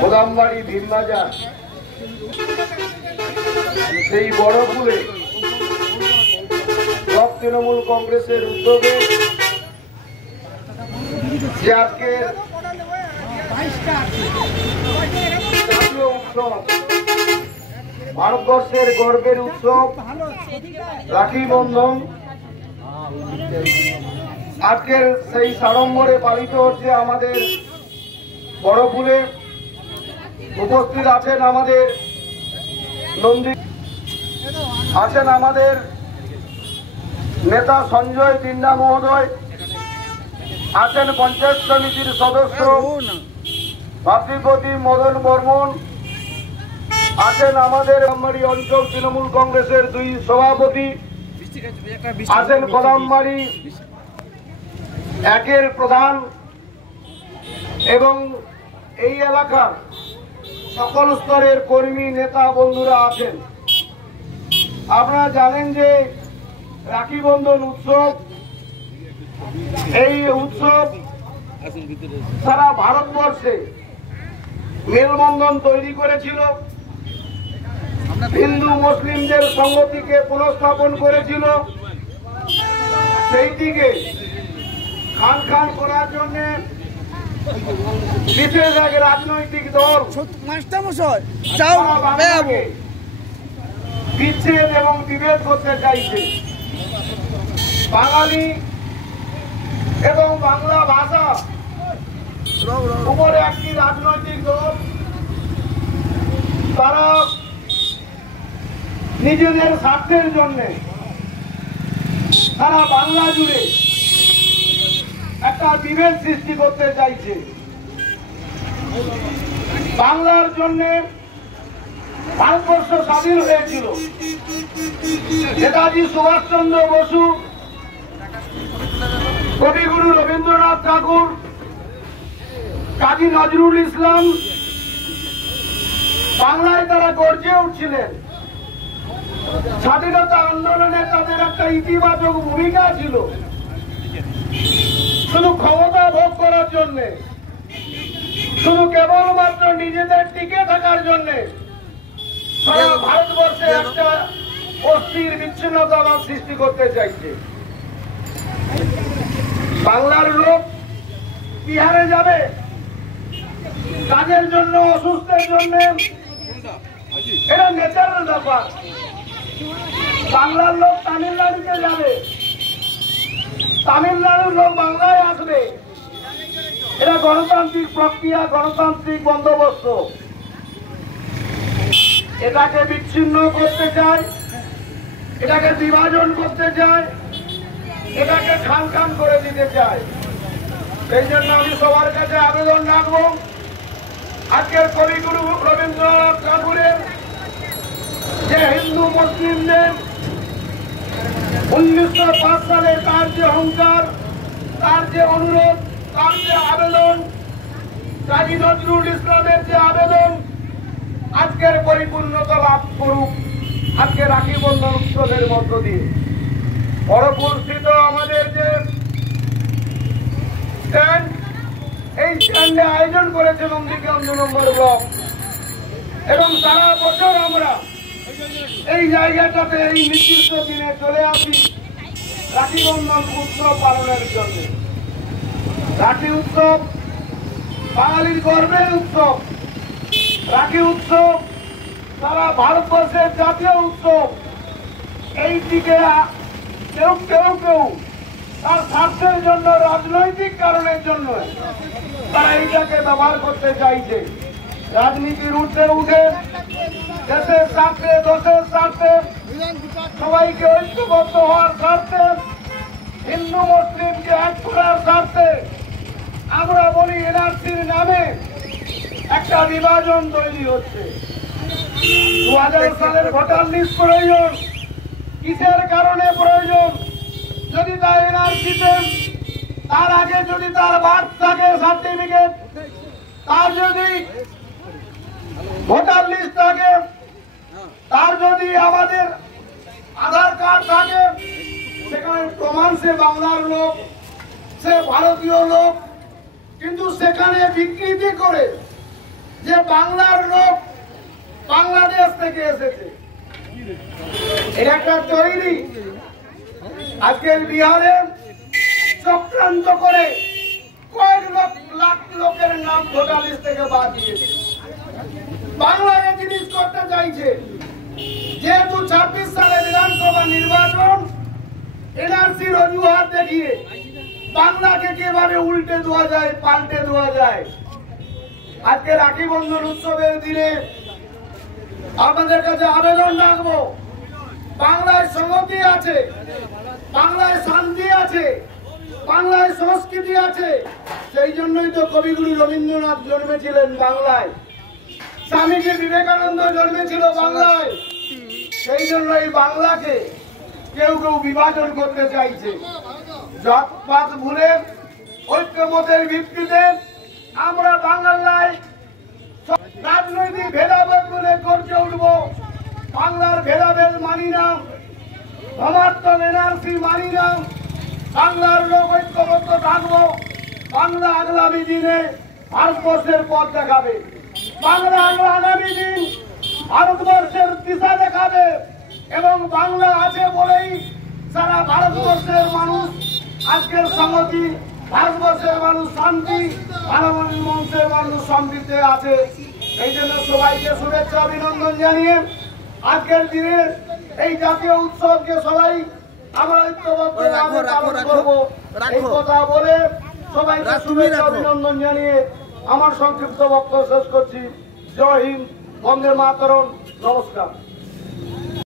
কোদামবাড়ি ভীমবাজার সেই বড়পুরে ব্লক তৃণমূল কংগ্রেসের উদ্যোগে যে আজকে জাতীয় উৎসব, ভারতবর্ষের গর্বের উৎসব রাখি বন্ধন আজকের সেই সাড়ম্বরে পালিত হচ্ছে আমাদের বড়পুরে। উপস্থিত আছেন আমাদের নন্দী, আছেন আমাদের নেতা সঞ্জয় তিন্ডা মহোদয়, আছেন পঞ্চায়েত সমিতির সদস্য ভাতৃপতি মদন বর্মন, আছেন আমাদের কোদামবাড়ি অঞ্চল তৃণমূল কংগ্রেসের 2 সভাপতি, আছেন কোদামবাড়ি 1-এর প্রধান এবং এই এলাকার সকল স্তরের কর্মী নেতা বন্ধুরা আছেন। আপনারা জানেন যে রাখি বন্ধন উৎসব, এই উৎসব সারা ভারতবর্ষে মেলবন্ধন তৈরি করেছিল, হিন্দু মুসলিমদের সংহতিকে পুনঃস্থাপন করেছিল। সেইটিকে খান খান করার জন্য বিশেষ এক রাজনৈতিক দল বিচ্ছেদ এবং বিভেদ করতে চাইছে। বাঙালি এবং বাংলা ভাষা উপরে একটি রাজনৈতিক দল, তারা নিজেদের স্বার্থের জন্য সারা বাংলা জুড়ে একটা বিভেদ সৃষ্টি করতে চাইছে। বাংলার জন্য ভারতবর্ষ স্বাধীন হয়েছিল, নেতাজি সুভাষচন্দ্র বসু, কবিগুরু রবীন্দ্রনাথ ঠাকুর, কাজী নজরুল ইসলাম বাংলায় তারা গর্জে উঠছিলেন। স্বাধীনতা আন্দোলনে তাদের একটা ইতিবাচক ভূমিকা ছিল। শুধু ক্ষমতা ভোগ করার জন্য, শুধু কেবলমাত্র নিজেদের টিকে থাকার জন্য সারা ভারতবর্ষে একটা অস্থির বিচ্ছিন্নতা সৃষ্টি করতে চাইছে। বাংলার লোক বিহারে যাবে কাজের জন্য, অসুস্থের জন্য, এটা ন্যাচারাল ব্যাপার। বাংলার লোক তামিলনাড়ুতে যাবে, তামিলনাড়ুর লোক বাংলায় আসবে, এটা গণতান্ত্রিক প্রক্রিয়া, গণতান্ত্রিক বন্দোবস্ত। এটাকে বিচ্ছিন্ন করতে চায়, এটাকে বিভাজন করতে চায়, এটাকে খান খান করে দিতে চায়। সেই জন্য আমি সবার কাছে আবেদন রাখবো, আজকের কবিগুরু রবীন্দ্রনাথ ঠাকুরের যে হিন্দু মুসলিমদের 1905 সালে তার যে অহংকার, তার যে অনুরোধ, তার যে আবেদন, কাজী নজরুল ইসলামের যে আবেদন আজকের পরিপূর্ণতা লাভ করুক আজকে রাখি বন্ধন উৎসবের মধ্য দিয়ে। বড়পুর স্থিত আমাদের যে স্ট্যান্ড, এই স্ট্যান্ডে আয়োজন করেছে নন্দীগ্রাম 2 নম্বর ব্লক, এবং সারা বছর আমরা এই জায়গাটাতে এই নির্দিষ্ট দিনে চলে আসি রাখি বন্ধন উৎসব পালনের জন্য। রাখি উৎসব বাঙালির গর্বের উৎসব, রাখি উৎসব সারা ভারতবর্ষের জাতীয় উৎসব। এইটিকে কেউ কেউ কেউ তার স্বার্থের জন্য, রাজনৈতিক কারণের জন্য তারা এইটাকে ব্যবহার করতে চাইছে। রাজনীতির ঊর্ধ্বে উঠে দেশের স্বার্থে, দেশের স্বার্থে, সবাইকে ঐক্যবদ্ধ হওয়ার স্বার্থে, হিন্দু মুসলিমকে এক করার স্বার্থে আমরা বলি এনআরসির নামে একটা বিভাজন তৈরি হচ্ছে। 2000 সালের ভোটার লিস্ট প্রয়োজন, কিসের কারণে প্রয়োজন? যদি তার এনআরসিতে তার আগে যদি তার বার্থ থাকে সার্টিফিকেট, তার যদি ভোটার লিস্ট থাকে, তার যদি আমাদের আধার কার্ড থাকে, সেখানে প্রমাণ সে বাংলার লোক, সে ভারতীয় লোক, কিন্তু সেখানে বিকৃতি করে যে বাংলার লোক বাংলাদেশ থেকে এসেছে, এটা একটা তৈরি। আজকের বিহারে চক্রান্ত করে কয়েক লাখ লোকের নাম ভোটার লিস্ট থেকে বাদ দিয়েছে। বাংলায় জিনিস করতে চাইছে, যেহেতু 26 সালে বিধানসভা নির্বাচন, এনআরসির অজুহাত দেখিয়ে বাংলাকে কিভাবে উল্টে দেওয়া যায়, পাল্টে দেওয়া যায়। আজকে রাখি বন্ধন উৎসবের দিনে আপনাদের কাছে আবেদন রাখবো, বাংলায় সংহতি আছে, বাংলায় শান্তি আছে, বাংলায় সংস্কৃতি আছে। সেই জন্যই তো কবিগুরু রবীন্দ্রনাথ জন্মেছিলেন বাংলায়, স্বামীজি বিবেকানন্দ জন্মেছিল বাংলায়। সেই জন্য এই বাংলাকে কেউ কেউ বিভাজন করতে চাইছে। জাতপাত ভুলে ঐক্যমতের ভিত্তিতে আমরা বাংলায় রাজনৈতিক ভেদাভেদ বলে গর্জে উঠব। বাংলার ভেদাভেদ মানি না, সমার্থন এনআরসি মানি না। বাংলার লোক ঐক্যবদ্ধ থাকবো। বাংলা আগামী দিনে ভারতবর্ষের পথ দেখাবে, বাংলা আগামী দিন ভারতবর্ষের দিশা দেখাবে। এবং বাংলা আছে বলেই সারা ভারতবর্ষের মানুষ আজকের সংহতি, ভারতবর্ষের মানুষ শান্তি, ভারতবর্ষের মানুষ সমৃদ্ধি আছে। এই জন্য সবাইকে শুভেচ্ছা অভিনন্দন জানিয়ে আজকের দিনে এই জাতীয় উৎসবকে সবাই আমরা ঐক্যবদ্ধভাবে পালন করব, এই কথা বলে সবাইকে শুভেচ্ছা অভিনন্দন জানিয়ে আমার সংক্ষিপ্ত বক্তব্য শেষ করছি। জয় হিন্দ, বন্দে মাতরম, নমস্কার।